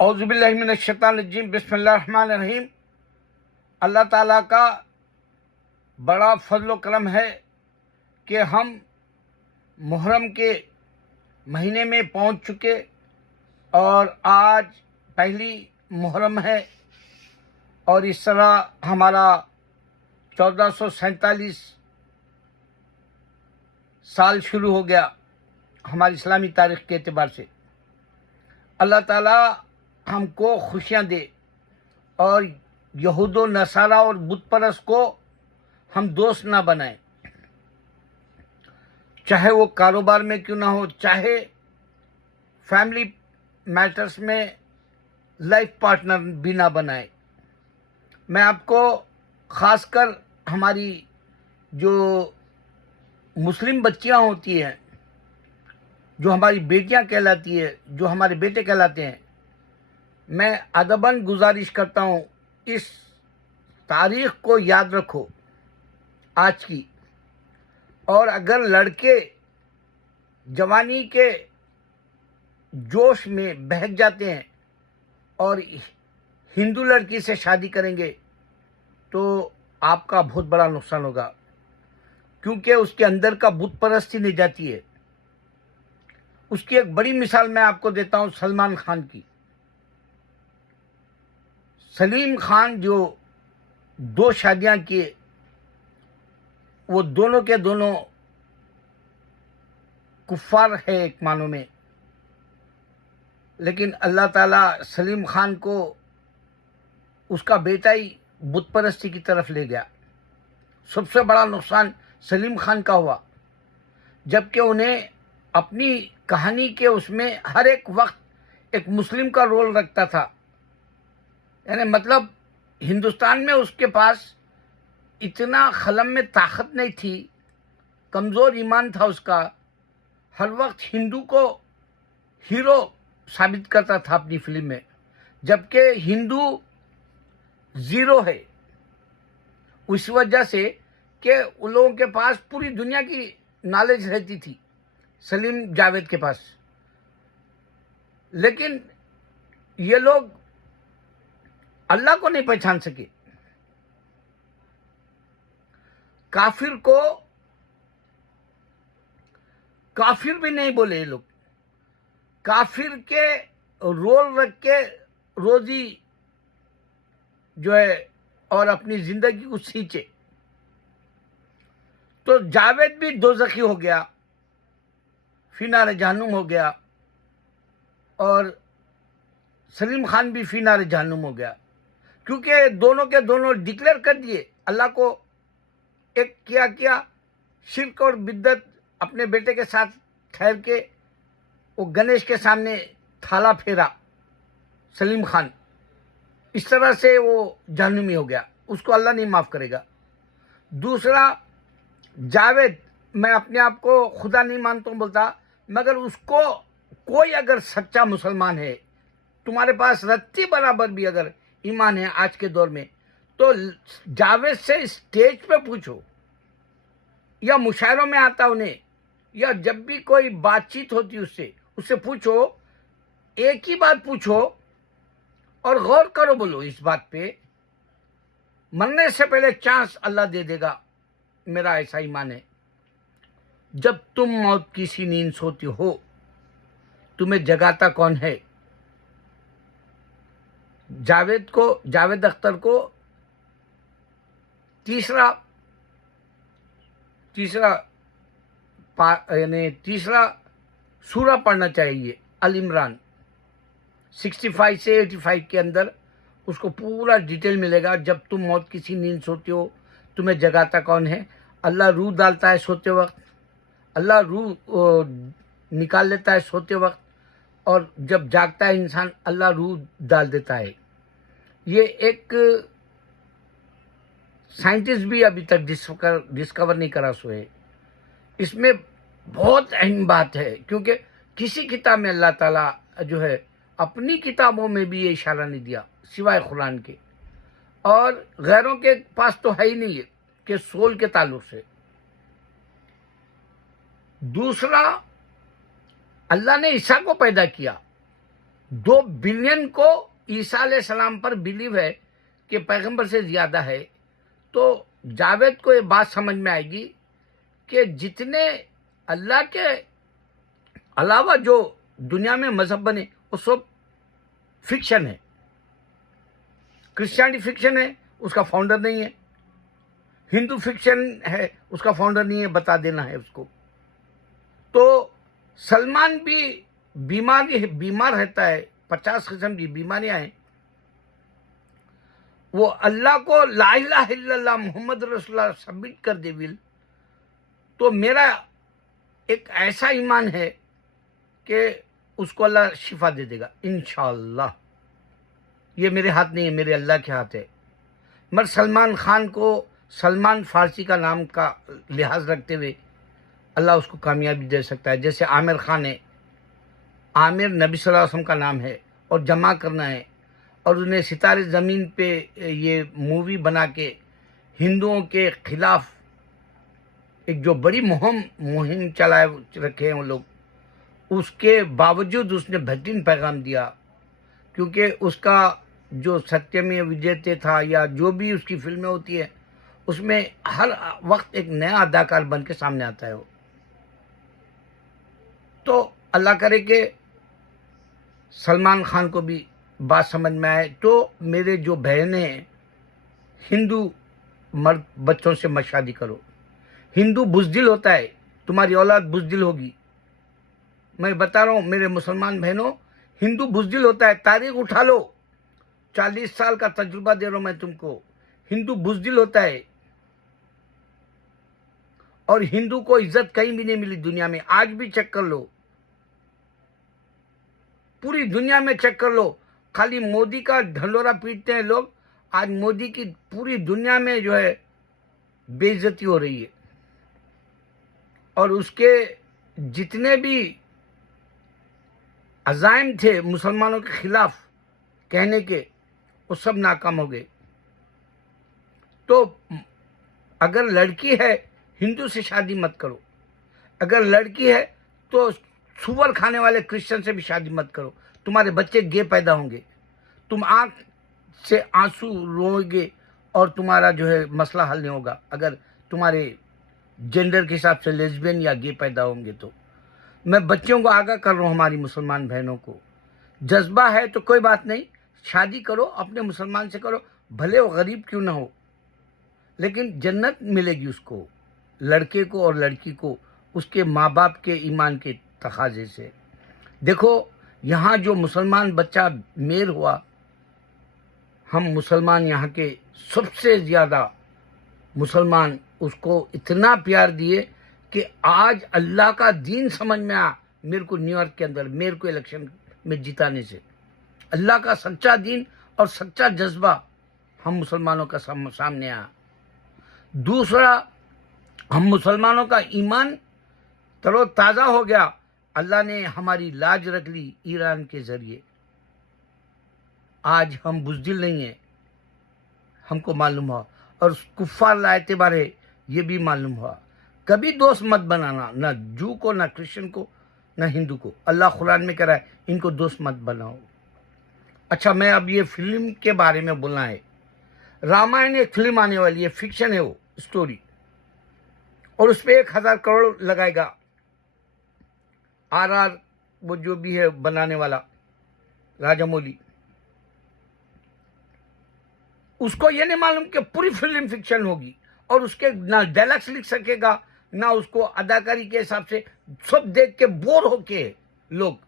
औज़ुबिल्लाहि मिनश्शैतानिर्रजीम बिस्मिल्लाहिर्रहमानिर्रहीम। अल्लाह ताला का बड़ा फजल व करम है कि हम मुहर्रम के महीने में पहुंच चुके और आज पहली मुहर्रम है और इस तरह हमारा 1447 साल शुरू हो गया हमारी इस्लामी तारीख़ के एतबार से। अल्लाह ताला हमको खुशियाँ दे और यहूद व नसारा और बुत परस्त को हम दोस्त ना बनाएं, चाहे वो कारोबार में क्यों ना हो, चाहे फैमिली मैटर्स में लाइफ पार्टनर भी ना बनाए। मैं आपको ख़ासकर हमारी जो मुस्लिम बच्चियां होती हैं, जो हमारी बेटियां कहलाती है, जो हमारे बेटे कहलाते हैं, मैं अदबन गुजारिश करता हूँ इस तारीख़ को याद रखो आज की। और अगर लड़के जवानी के जोश में बहक जाते हैं और हिंदू लड़की से शादी करेंगे तो आपका बहुत बड़ा नुकसान होगा, क्योंकि उसके अंदर का बुत परस्ती नहीं जाती है। उसकी एक बड़ी मिसाल मैं आपको देता हूँ सलमान खान की। सलीम खान जो 2 शादियां किए, वो दोनों के दोनों कुफ्फार है एक मानो में, लेकिन अल्लाह ताला सलीम खान को उसका बेटा ही बुत परस्ती की तरफ ले गया। सबसे बड़ा नुकसान सलीम खान का हुआ, जबकि उन्हें अपनी कहानी के उसमें हर एक वक्त एक मुस्लिम का रोल रखता था। यानी मतलब हिंदुस्तान में उसके पास इतना खलम में ताकत नहीं थी, कमज़ोर ईमान था उसका। हर वक्त हिंदू को हीरो साबित करता था अपनी फिल्म में, जबकि हिंदू ज़ीरो है। उस वजह से कि उन लोगों के पास पूरी दुनिया की नॉलेज रहती थी सलीम जावेद के पास, लेकिन ये लोग अल्लाह को नहीं पहचान सके। काफिर को काफिर भी नहीं बोले ये लोग, काफिर के रोल रख के रोजी जो है और अपनी जिंदगी को सींचे। तो जावेद भी दोज़खी हो गया, फिनार जहन्नुम हो गया, और सलीम खान भी फिनार जहन्नुम हो गया, क्योंकि दोनों के दोनों डिक्लेयर कर दिए अल्लाह को। एक किया शिर्क और बिद्दत अपने बेटे के साथ ठहर के वो गणेश के सामने थाला फेरा सलीम खान, इस तरह से वो जहन्नुमी हो गया, उसको अल्लाह नहीं माफ़ करेगा। दूसरा जावेद, मैं अपने आप को खुदा नहीं मानता हूँ बोलता, मगर उसको कोई अगर सच्चा मुसलमान है, तुम्हारे पास रत्ती बराबर भी अगर ईमान है आज के दौर में, तो जावेद से स्टेज पे पूछो या मुशायरों में आता उन्हें, या जब भी कोई बातचीत होती उससे पूछो, एक ही बात पूछो और गौर करो, बोलो इस बात पे, मरने से पहले चांस अल्लाह दे देगा, मेरा ऐसा ईमान है। जब तुम मौत की सी नींद सोती हो, तुम्हें जगाता कौन है? जावेद अख्तर को तीसरा सूरा पढ़ना चाहिए, अल इमरान 65 से 85 के अंदर उसको पूरा डिटेल मिलेगा। जब तुम मौत की सी नींद सोते हो, तुम्हें जगाता कौन है? अल्लाह रूह डालता है सोते वक्त, अल्लाह रूह निकाल लेता है सोते वक्त, और जब जागता है इंसान अल्लाह रूह डाल देता है। ये एक साइंटिस्ट भी अभी तक डिस्कवर नहीं करा सोए। इसमें बहुत अहम बात है, क्योंकि किसी किताब में अल्लाह ताला जो है अपनी किताबों में भी ये इशारा नहीं दिया सिवाय कुरान के, और गैरों के पास तो है ही नहीं है कि सोल के ताल्लुक से। दूसरा, अल्लाह ने ईसा को पैदा किया, 2 बिलियन को ईसा अलैहिस्सलाम पर बिलीव है कि पैगंबर से ज़्यादा है, तो जावेद को ये बात समझ में आएगी कि जितने अल्लाह के अलावा जो दुनिया में मजहब बने वो सब फिक्शन है। क्रिश्चियनिटी फिक्शन है, उसका फाउंडर नहीं है। हिंदू फिक्शन है, उसका फाउंडर नहीं है, बता देना है उसको। तो सलमान भी बीमार रहता है, 50 किस्म की बीमारियां हैं। वो अल्लाह को ला इलाहा इल्लल्लाह मोहम्मद रसूलुल्लाह सबमिट कर दे विल, तो मेरा एक ऐसा ईमान है कि उसको अल्लाह शिफा दे देगा इंशाअल्लाह। ये मेरे हाथ नहीं है, मेरे अल्लाह के हाथ है। मगर सलमान खान को सलमान फारसी का नाम का लिहाज रखते हुए अल्लाह उसको कामयाबी दे सकता है। जैसे आमिर खान है, आमिर नबी सल्लल्लाहु अलैहि वसल्लम का नाम है और जमा करना है, और उन्हें सितारे ज़मीन पे ये मूवी बना के हिंदुओं के खिलाफ एक जो बड़ी मुहिम चलाए रखे हैं वो लोग, उसके बावजूद उसने बेहतरीन पैगाम दिया। क्योंकि उसका जो सत्यमेव विजयते था या जो भी उसकी फिल्में होती है, उसमें हर वक्त एक नया अदाकार बन के सामने आता है वो। तो अल्लाह करे कि सलमान खान को भी बात समझ में आए। तो मेरे जो बहनें हैं, हिंदू मर्द बच्चों से मत शादी करो। हिंदू बुज़दिल होता है, तुम्हारी औलाद बुज़दिल होगी। मैं बता रहा हूँ मेरे मुसलमान बहनों, हिंदू बुज़दिल होता है। तारीख उठा लो, 40 साल का तजुर्बा दे रहा हूँ मैं तुमको। हिंदू बुज़दिल होता है और हिंदू को इज्जत कहीं भी नहीं मिली दुनिया में। आज भी चेक कर लो, पूरी दुनिया में चेक कर लो। खाली मोदी का ढंडोरा पीटते हैं लोग। आज मोदी की पूरी दुनिया में जो है बेइज्जती हो रही है, और उसके जितने भी अज़ाइम थे मुसलमानों के खिलाफ कहने के, वो सब नाकाम हो गए। तो अगर लड़की है, हिंदू से शादी मत करो। अगर लड़की है तो सुअर खाने वाले क्रिश्चियन से भी शादी मत करो। तुम्हारे बच्चे गे पैदा होंगे, तुम आंख से आंसू रोओगे और तुम्हारा जो है मसला हल नहीं होगा। अगर तुम्हारे जेंडर के हिसाब से लेस्बियन या गे पैदा होंगे तो मैं बच्चों को आगाह कर रहा हूँ, हमारी मुसलमान बहनों को। जज्बा है तो कोई बात नहीं, शादी करो, अपने मुसलमान से करो, भले वो गरीब क्यों ना हो, लेकिन जन्नत मिलेगी उसको, लड़के को और लड़की को, उसके माँ बाप के ईमान के तकाजे से। देखो यहाँ जो मुसलमान बच्चा मेर हुआ, हम मुसलमान यहाँ के सबसे ज़्यादा मुसलमान उसको इतना प्यार दिए कि आज अल्लाह का दीन समझ में आया मेरे को। न्यूयॉर्क के अंदर मेरे को इलेक्शन में जिताने से अल्लाह का सच्चा दीन और सच्चा जज्बा हम मुसलमानों का सामने आया। दूसरा, हम मुसलमानों का ईमान तरोताज़ा हो गया। अल्लाह ने हमारी लाज रख ली ईरान के ज़रिए। आज हम बुज़दिल नहीं हैं, हमको मालूम हुआ, और कुफ्फार लायते बारे ये भी मालूम हुआ। कभी दोस्त मत बनाना, ना जू को, ना क्रिश्चियन को, ना हिंदू को। अल्लाह कुरान में कह रहा है इनको दोस्त मत बनाओ। अच्छा, मैं अब ये फिल्म के बारे में बोलना है। रामायण एक फिल्म आने वाली है, फिक्शन है वो स्टोरी, और उस पर 1000 करोड़ लगाएगा RR, वो जो भी है बनाने वाला राजामौली। उसको ये नहीं मालूम कि पूरी फिल्म फिक्शन होगी, और उसके ना डायलॉग्स लिख सकेगा, ना उसको अदाकारी के हिसाब से। सब देख के बोर होके लोग,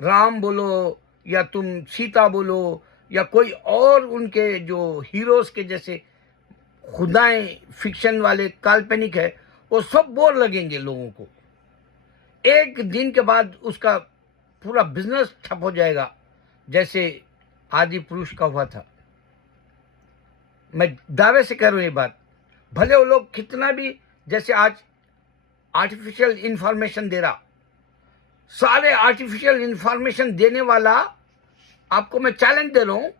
राम बोलो या तुम सीता बोलो या कोई और उनके जो हीरोज के जैसे खुदाएं फिक्शन वाले काल्पनिक है, वो सब बोर लगेंगे लोगों को। एक दिन के बाद उसका पूरा बिजनेस ठप हो जाएगा, जैसे आदि पुरुष का हुआ था। मैं दावे से कह रहा हूं ये बात। भले वो लोग कितना भी, जैसे आज आर्टिफिशियल इंफॉर्मेशन दे रहा, सारे आर्टिफिशियल इंफॉर्मेशन देने वाला आपको मैं चैलेंज दे रहा हूं,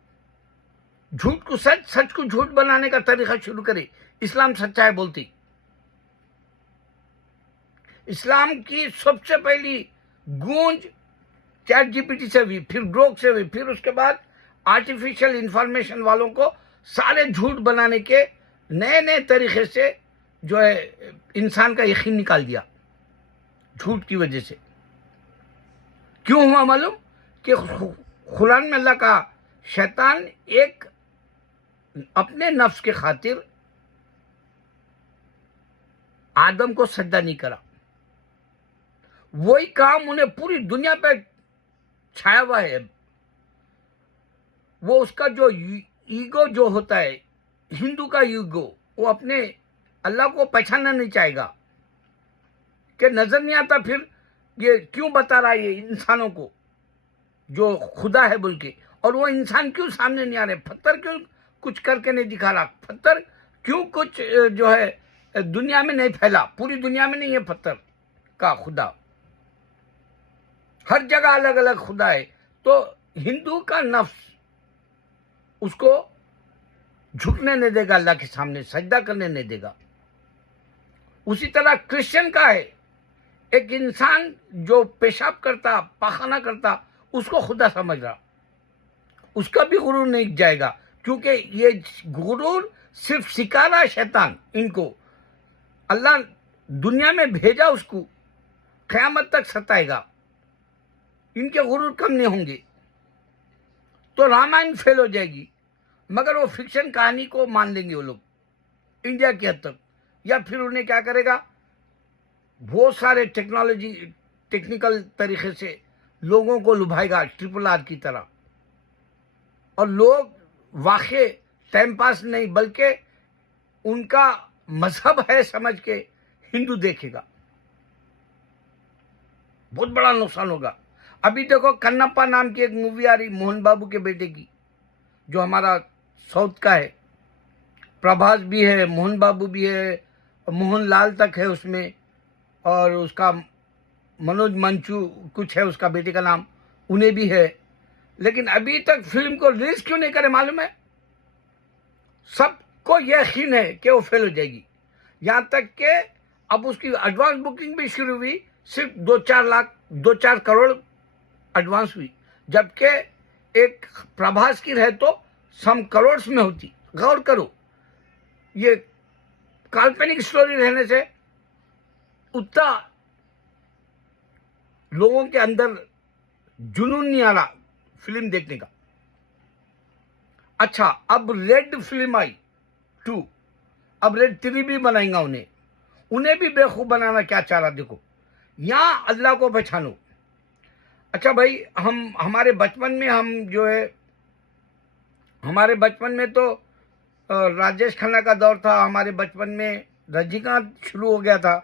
झूठ को सच, सच को झूठ बनाने का तरीका शुरू करे। इस्लाम सच्चा है बोलती। इस्लाम की सबसे पहली गूंज चैट जीपीटी से भी, फिर ग्रोक से भी, फिर उसके बाद आर्टिफिशियल इंफॉर्मेशन वालों को सारे झूठ बनाने के नए नए तरीके से जो है इंसान का यकीन निकाल दिया झूठ की वजह से। क्यों हुआ मालूम? कि कुरान में अल्लाह का शैतान एक अपने नफ्स के खातिर आदम को सजदा नहीं करा, वही काम उन्हें पूरी दुनिया पे छाया हुआ है। वो उसका जो ईगो जो होता है, हिंदू का ईगो, वो अपने अल्लाह को पहचानना नहीं चाहेगा कि नजर नहीं आता फिर ये क्यों बता रहा है ये इंसानों को जो खुदा है बोल के, और वो इंसान क्यों सामने नहीं आ रहे, पत्थर क्यों कुछ करके नहीं दिखा रहा, पत्थर क्यों कुछ जो है दुनिया में नहीं फैला, पूरी दुनिया में नहीं है पत्थर का खुदा, हर जगह अलग अलग खुदा है। तो हिंदू का नफ्स उसको झुकने नहीं देगा, अल्लाह के सामने सजदा करने नहीं देगा। उसी तरह क्रिश्चियन का है, एक इंसान जो पेशाब करता, पाखाना करता, उसको खुदा समझ रहा, उसका भी गुरूर नहीं जाएगा, क्योंकि ये गुरूर सिर्फ सिखा रहा है शैतान इनको। अल्लाह दुनिया में भेजा उसको, क़यामत तक सताएगा, इनके गुरूर कम नहीं होंगे। तो रामायण फेल हो जाएगी, मगर वो फिक्शन कहानी को मान लेंगे वो लोग इंडिया की हद तक। या फिर उन्हें क्या करेगा, बहुत सारे टेक्निकल तरीके से लोगों को लुभाएगा RRR की तरह, और लोग वाकई टाइम पास नहीं बल्कि उनका मजहब है समझ के हिंदू देखेगा, बहुत बड़ा नुकसान होगा। अभी देखो कन्नप्पा नाम की एक मूवी आ रही मोहन बाबू के बेटे की, जो हमारा साउथ का है, प्रभास भी है, मोहन बाबू भी है, मोहन लाल तक है उसमें, और उसका मनोज मंचू कुछ है उसका बेटे का नाम, उन्हें भी है। लेकिन अभी तक फिल्म को रिलीज क्यों नहीं करे मालूम है? सबको यकीन है कि वो फेल हो जाएगी। यहाँ तक कि अब उसकी एडवांस बुकिंग भी शुरू हुई, सिर्फ 2-4 करोड़ एडवांस हुई, जबकि एक प्रभास की रहे तो सम करोड़ में होती। गौर करो, ये काल्पनिक स्टोरी रहने से उतना लोगों के अंदर जुनून नहीं आ रहा फिल्म देखने का। अच्छा, अब रेड फिल्म आई 2, अब रेड 3 भी बनाएंगा उन्हें भी बेवकूफ बनाना क्या चाह रहा। देखो, यहां अल्लाह को पहचानो। अच्छा भाई, हमारे बचपन में हम जो है, हमारे बचपन में तो राजेश खन्ना का दौर था, हमारे बचपन में रजनीकांत शुरू हो गया था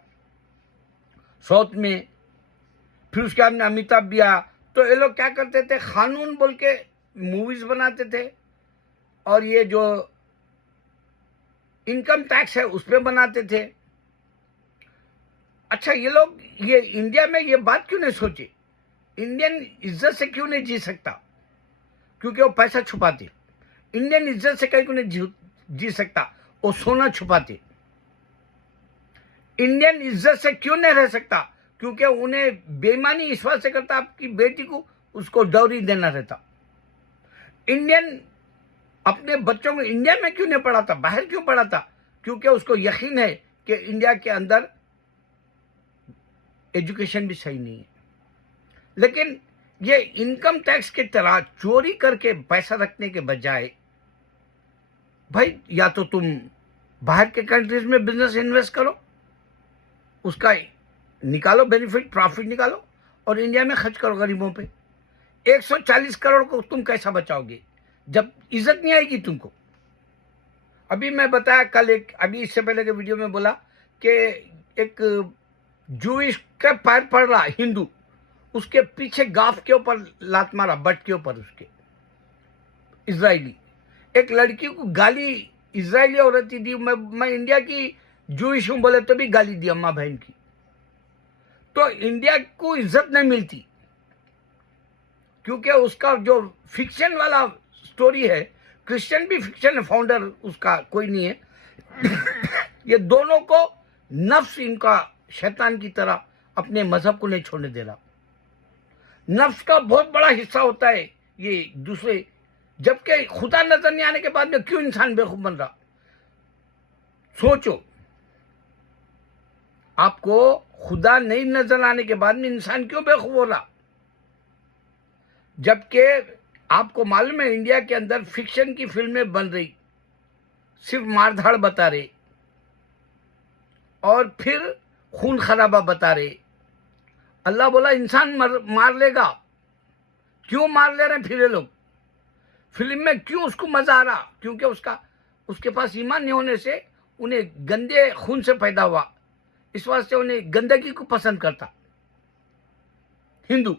साउथ में, फिर उसके बाद में अमिताभ भी आया। तो ये लोग क्या करते थे, कानून बोल के मूवीज बनाते थे, और ये जो इनकम टैक्स है उस पर बनाते थे। अच्छा, ये लोग ये इंडिया में ये बात क्यों नहीं सोचे, इंडियन इज्जत से क्यों नहीं जी सकता? क्योंकि वो पैसा छुपाते। इंडियन इज्जत से कहीं को नहीं जी सकता, वो सोना छुपाते। इंडियन इज्जत से क्यों नहीं रह सकता? क्योंकि उन्हें बेईमानी इस वजह से करता, आपकी बेटी को उसको डॉरी देना रहता। इंडियन अपने बच्चों को इंडिया में क्यों नहीं पढ़ाता, बाहर क्यों पढ़ाता? क्योंकि उसको यकीन है कि इंडिया के अंदर एजुकेशन भी सही नहीं है। लेकिन ये इनकम टैक्स के तरह चोरी करके पैसा रखने के बजाय, भाई या तो तुम बाहर के कंट्रीज में बिजनेस इन्वेस्ट करो, उसका निकालो बेनिफिट, प्रॉफिट निकालो, और इंडिया में खर्च करो गरीबों पे। 140 करोड़ को तुम कैसा बचाओगे जब इज्जत नहीं आएगी तुमको? अभी मैं बताया कल अभी इससे पहले के वीडियो में बोला कि एक जूइश का पैर पड़ रहा हिंदू, उसके पीछे गाफ के ऊपर लात मारा, बट के ऊपर उसके, इजरायली एक लड़की को गाली, इजरायली औरत ही दी। मैं इंडिया की जूइश हूं बोले तो भी गाली दी अम्मा बहन की। तो इंडिया को इज्जत नहीं मिलती, क्योंकि उसका जो फिक्शन वाला स्टोरी है, क्रिश्चियन भी फिक्शन है, फाउंडर उसका कोई नहीं है। ये दोनों को नफ्स इनका शैतान की तरह अपने मजहब को नहीं छोड़ने दे रहा। नफ्स का बहुत बड़ा हिस्सा होता है ये दूसरे, जबकि खुदा नजर नहीं आने के बाद में क्यों इंसान बेवकूफ बन रहा? सोचो, आपको खुदा नहीं नजर आने के बाद में इंसान क्यों बेवकूफ हो रहा? जबकि आपको मालूम है इंडिया के अंदर फिक्शन की फिल्में बन रही, सिर्फ मारधाड़ बता रहे और फिर खून खराबा बता रहे। अल्लाह बोला इंसान मार लेगा। क्यों मार ले रहे हैं फिर ये लोग? फिल्म में क्यों उसको मजा आ रहा? क्योंकि उसके पास ईमान नहीं होने से उन्हें गंदे खून से पैदा हुआ, इस वास्ते उन्हें गंदगी को पसंद करता हिंदू।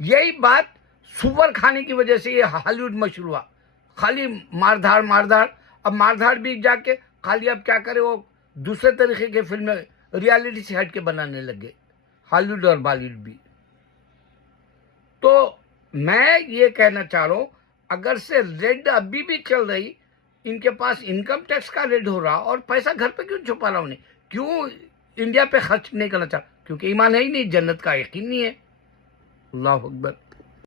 यही बात सुअर खाने की वजह से ये हॉलीवुड मशहूर हुआ, खाली मारधाड़। अब मारधाड़ भी जाके खाली अब क्या करे, वो दूसरे तरीके के फिल्में रियलिटी से हट के बनाने लगे, हॉलीवुड और बॉलीवुड भी। तो मैं ये कहना चाह रहा हूं, अगर से रेड अभी भी चल रही, इनके पास इनकम टैक्स का रेड हो रहा और पैसा घर पे क्यों छुपा रहा उन्हें? क्यों इंडिया पे खर्च नहीं करना चाह? क्योंकि ईमान है ही नहीं, जन्नत का यकीन नहीं है। अल्लाह अकबर।